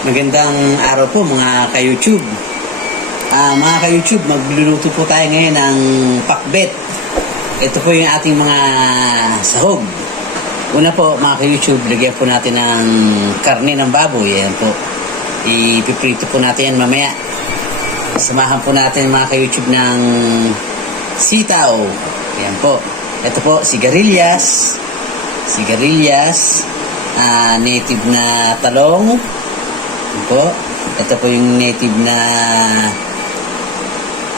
Magandang araw po mga ka-YouTube. Mga ka-YouTube, magluluto po tayo ngayon ng pakbet. Ito po yung ating mga sahog. Una po mga ka-YouTube, lagyan po natin ng karne ng baboy. Ayan po. Ipiprito po natin yan mamaya. Samahan po natin mga ka-YouTube ng sitaw. Ayan po. Ito po, sigarilyas. Native na talong. Ayan po. Ito po yung native na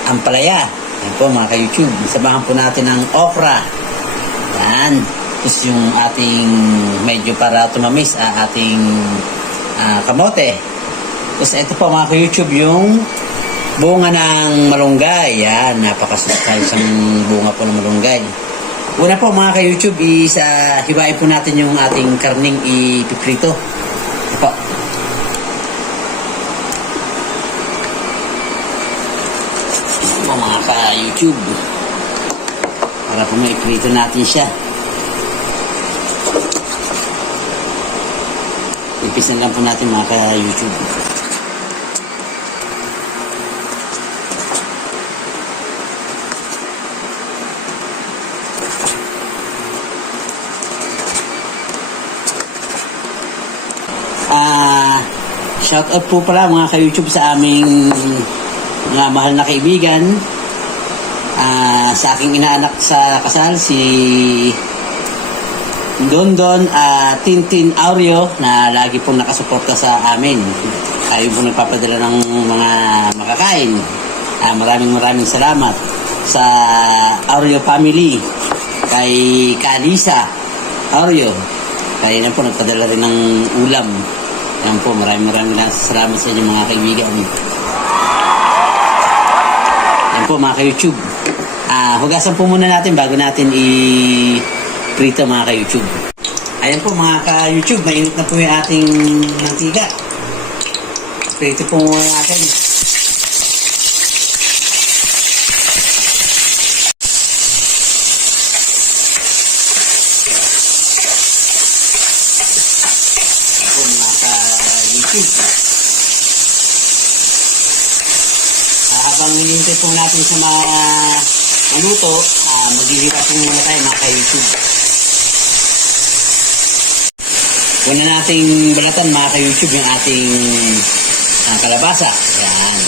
ampalaya. Ayan po mga ka-YouTube. Samahan po natin ng okra. Ayan. Tapos yung ating medyo para tumamis, ating kamote. Tapos ito po mga ka-YouTube yung bunga ng malunggay. Ayan. Napakasustansang bunga po ng malunggay. Una po mga ka-YouTube, hiwain po natin yung ating karning ipiprito. Ito po. Mga ka-YouTube, para po maiprito natin siya. Ipisan lang po natin mga ka-YouTube. Shout out po pala mga ka-YouTube sa aming mga mahal na kaibigan, sa aking inaanak sa kasal, si Dondon Tintin Aureo, na lagi pong nakasuporta sa amin. Tayo po nagpapadala ng mga makakain. Maraming salamat sa Aureo family, kay Kalisa Aureo. Kaya na po nagpadala rin ng ulam. Yan po, maraming salamat sa inyo mga kaibigan. Yan po mga ka-YouTube. Hugasan po muna natin bago natin i-prito mga ka-YouTube. Ayan po mga ka-YouTube, mainit na po yung ating mantika. Prito po muna natin. Ayan po mga ka-YouTube. Habang hinihintay po natin sa mga maluto, maglilipat po muna tayo mga ka-YouTube. Una nating balatan mga ka-YouTube yung ating kalabasa. Yan.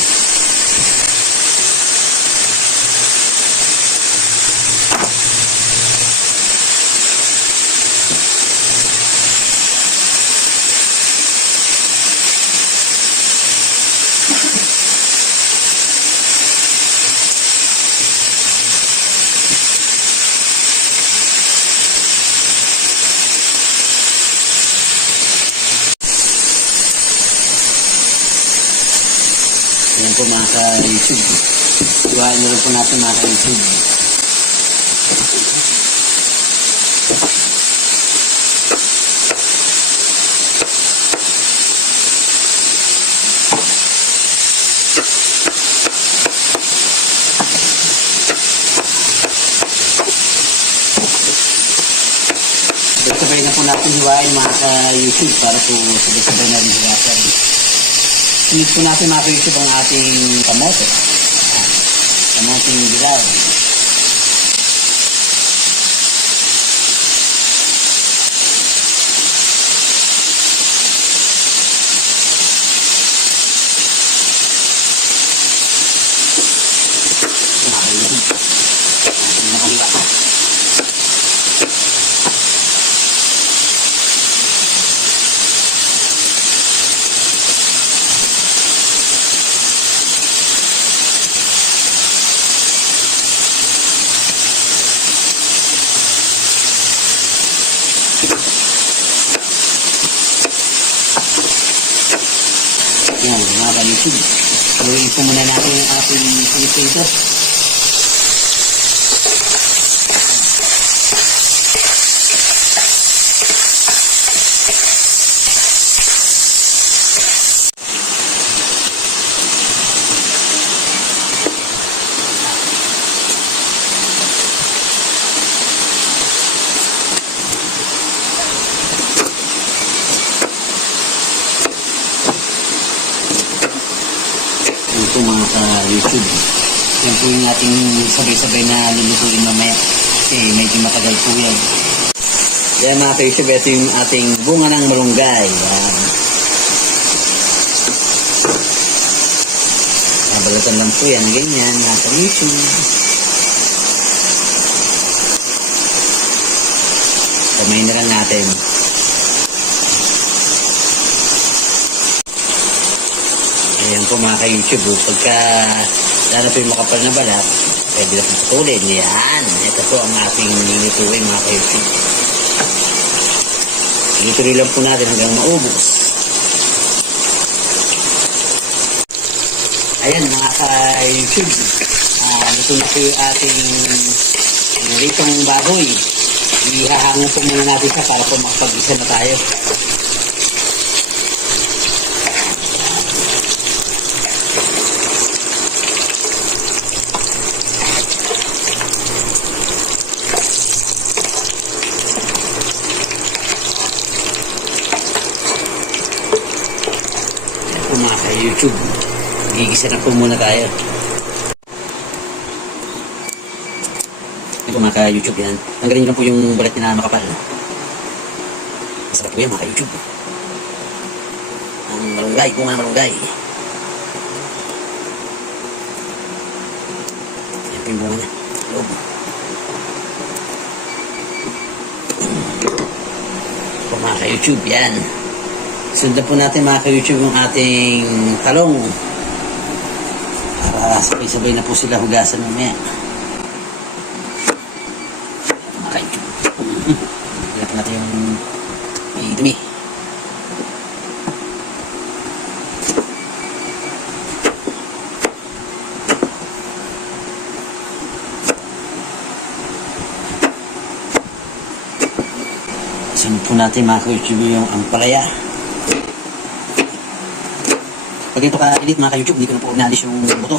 Yan po mga ka-YouTube. Iwain na rin po natin mga ka-YouTube. Sabay na po natin hiwain mga ka-YouTube para po sabay na rin hiwasan. Sunod po natin mga ka-YouTube ang ating kamote. Kamoteng dilaw. Yan, mga ka-YouTube. Haluin po muna natin yung ating pinipinto. YouTube. Yan po yung ating sabay-sabay na lulutuin mamaya. Kasi medyo matagal po yan. Yan mga ka-YouTube, ito yung ating bunga ng malunggay. Yan. Balatan lang po yan, ganyan, nasa YouTube. Kamay na lang natin. Ayan po mga ka-YouTube, pagka lalo po yung makapal na balat, pwede na po putulin. Yan, ito po ang ating nilutuin mga ka-YouTube. Ituloy lang po natin hanggang maubos. Ayan mga ka-YouTube, ito na po yung ating litong baboy. Ihahangon po muna natin siya para po makapag-isa na tayo. Ayan po mga ka-YouTube. Gigisa na po muna tayo. Ito mga ka-YouTube yan. Tanggalin nyo lang po yung balat niya na makapal. Masarap po yan mga ka-YouTube. Ang malunggay, bunga ng malunggay. Yan po yung bunga niya. Loob. Ito mga ka-YouTube yan. Sundan po natin mga ka-YouTube yung ating talong. Para sabay-sabay na po sila hugasan mamaya. Hilap natin yung may dumi. Sunod po natin mga ka-YouTube yung ampalaya. Pag ito ka-edit mga ka-YouTube, hindi ko na po inalis yung buto.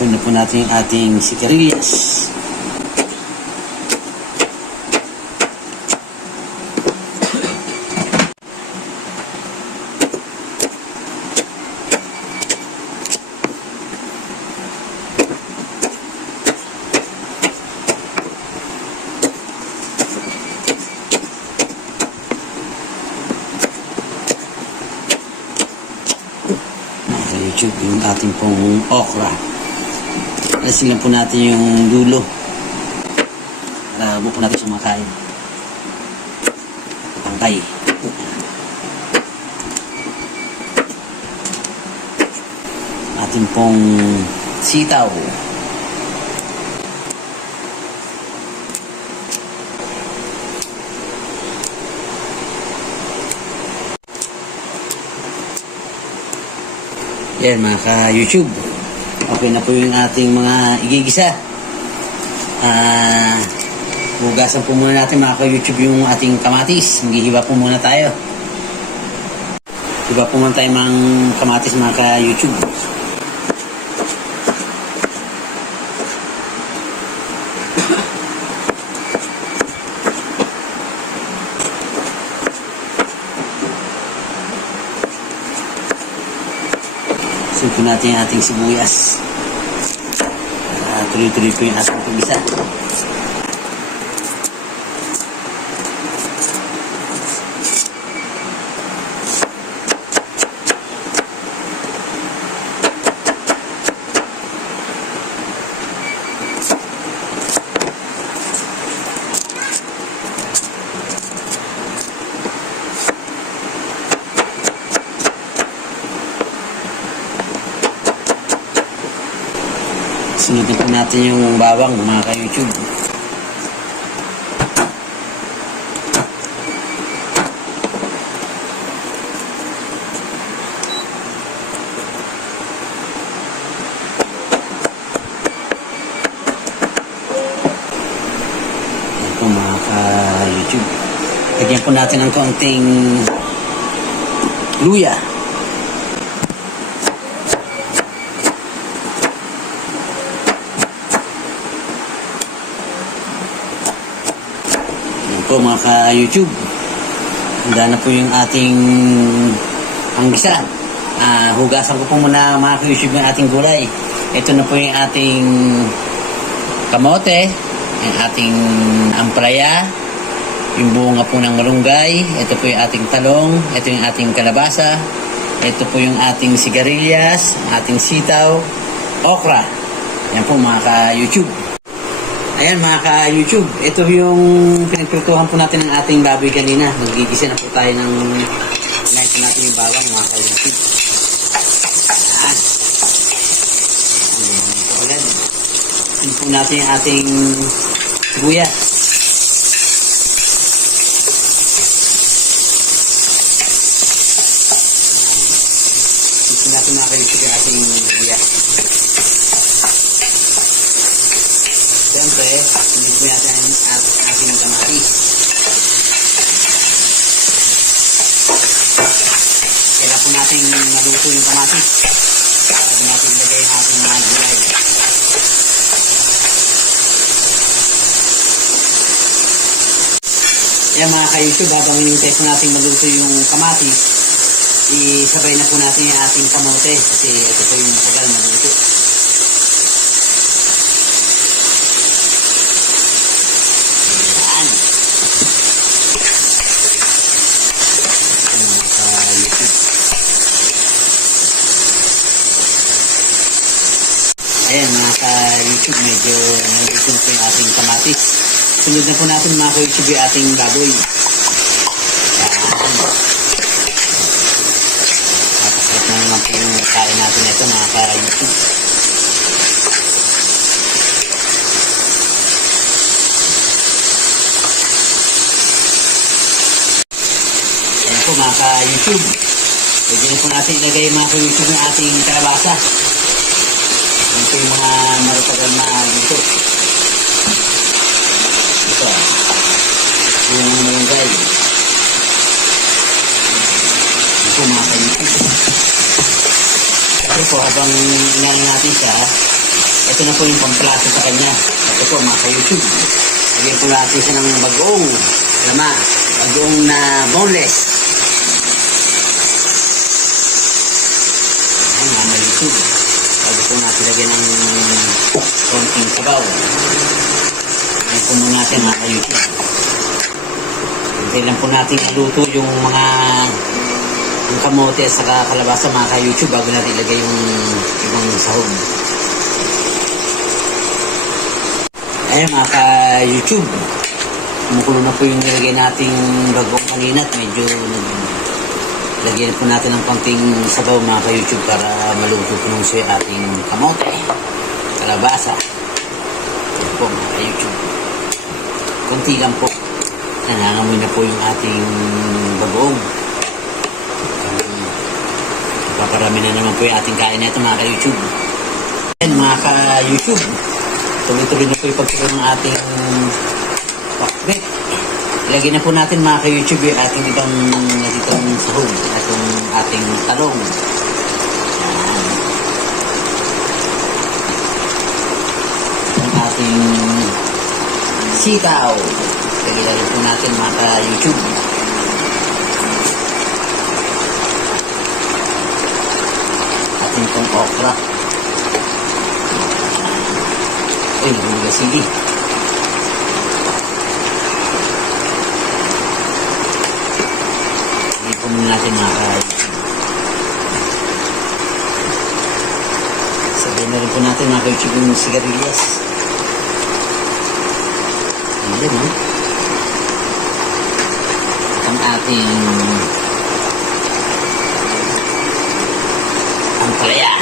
Sunod po natin yung ating sigarilyas. YouTube yung ating pong okra. Alasin lang po natin yung dulo para huwag po natin sumakain. Pangkay. Ating pong sitaw. Yan mga ka-YouTube. Okay na po yung ating mga igigisa. Hugasan po muna natin mga ka-YouTube yung ating kamatis. Maghihiwa po muna tayo. Hiwa po muna tayo mga kamatis mga ka-YouTube. Sunod natin yung ating sibuyas. Tuloy-tuloy po yung ating pag-isa. Sunodin po natin yung bawang mga ka-YouTube. Yan po mga ka-YouTube. Lagyan po natin ng kaunting luya. Po mga ka-YouTube, handa na po yung ating panggisa. Hugasan ko po muna mga ka-YouTube yung ating gulay. Ito na po yung ating kamote, yung ating ampalaya, yung bunga po ng malunggay, ito po yung ating talong, ito yung ating kalabasa, ito po yung ating sigarilyas, ating sitaw, okra. Yan po mga ka-YouTube. Ayan mga ka-YouTube, ito yung pinagplutuhan po natin ng ating baboy kanina. Magigisa na po tayo ng ito natin yung bawang mga ka-YouTube. Ayan. Ayan. Ayan po natin yung ating sibuyas. Ayan natin mga ka-YouTube yung ating sibuyas. Siyempre, hindi po natin at ating kamatis. Kailangan po natin maluto yung kamatis. Bago natin ilagay ang ating mga gulay. Ayan mga ka-YouTube, habang hinihintay po natin maluto yung kamatis, isabay na po natin yung ating kamote kasi ito po yung tagal maluto. Ayan mga ka-YouTube, medyo nalito po yung ating kamatis. Sunod na po natin mga ka-YouTube yung ating baboy. Napasarap na naman po yung kain natin ito mga ka-YouTube. Ayan po mga ka-YouTube. Pwede na po natin ilagay mga ka-YouTube yung ating kalabasa. Ito yung mga maratagal na luto. Ito. Yung malunggay. Ito mga ka-YouTube. Ito po, habang inahin natin siya, ito na po yung pamplato sa kanya. Ito po mga ka-YouTube. Lagyan po natin siya ng bagoong lama. Bagoong na boneless. Ayan mga ka-YouTube. Bago po natin lagyan ng konting sabaw. Ayan po muna natin mga ka-YouTube. Hintay lang po natin naluto yung mga yung kamote at saka kalabasa mga ka-YouTube bago natin ilagay yung ibang sahog. Ayan mga ka-YouTube. Kumukulo na po yung nilagay nating bagong kanina at medyo lagyan po natin ng konting sabaw mga ka-YouTube para maluto po nung sa ating kamote, kalabasa. Ito po mga ka-YouTube. Konti lang po. Nangangamoy na po yung ating bagoong. Paparami na naman po yung ating kain na ito mga ka-YouTube. Ayan mga ka-YouTube. Tuloy-tuloy na po yung pagkaroon ng ating pakbet. Ilagay na po natin mga ka-YouTube yung ating ibang natitong sahog. Itong ating talong. Ayan. Itong ating sitaw. Ilagay na rin po natin mga ka-YouTube. Ating itong okra. Uy, nahulog sili. Muna natin mga ka-YouTube. Sabihin na rin po natin mga ka-YouTube yung sigarilyas. Ayan o. At ang ating ampalaya.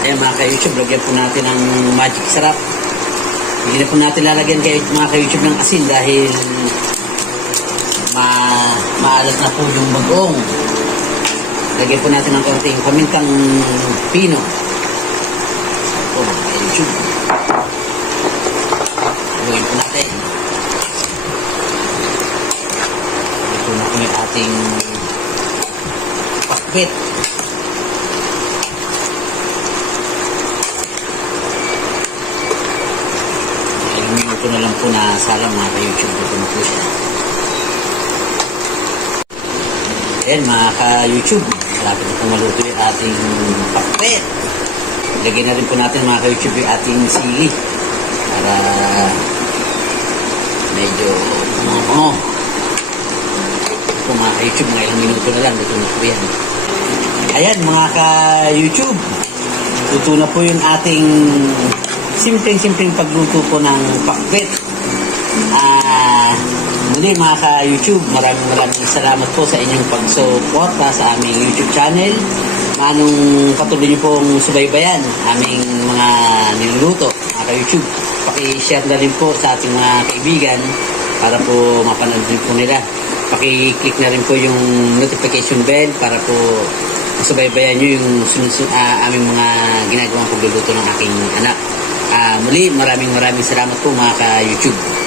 Ayan mga ka-YouTube, lagyan po natin ng magic sarap. Hindi na po natin lalagyan kayo mga ka-YouTube ng asin dahil maalat na po yung bagoong. Lagyan po natin ng konting pamintang pino. O mga ka-YouTube. Lagyan po natin. Ito na po yung ating pakbet. Minuto na lang po na salam mga ka-YouTube. Ito na po siya. Ayan mga ka-YouTube, malapit na pong maluto yung ating pakbet. Lagyan na rin po natin mga ka-YouTube yung ating sili para medyo po mga ka-YouTube, mga ilang minuto na lang, luto na po yan. Ayan mga ka-YouTube, luto na po yung ating simpleng pagluto po ng pakbet. Muli mga ka-YouTube, maraming salamat po sa inyong pagsuporta sa aming YouTube channel. Manong patuloy niyo pong subaybayan aming mga niluluto mga ka-YouTube. Paki-share na rin po sa ating mga kaibigan para po mapanood din po nila. Paki-click na rin po yung notification bell para po subaybayan nyo yung aming mga ginagawang pagluluto ng aking anak. Muli, maraming salamat po mga ka-YouTube.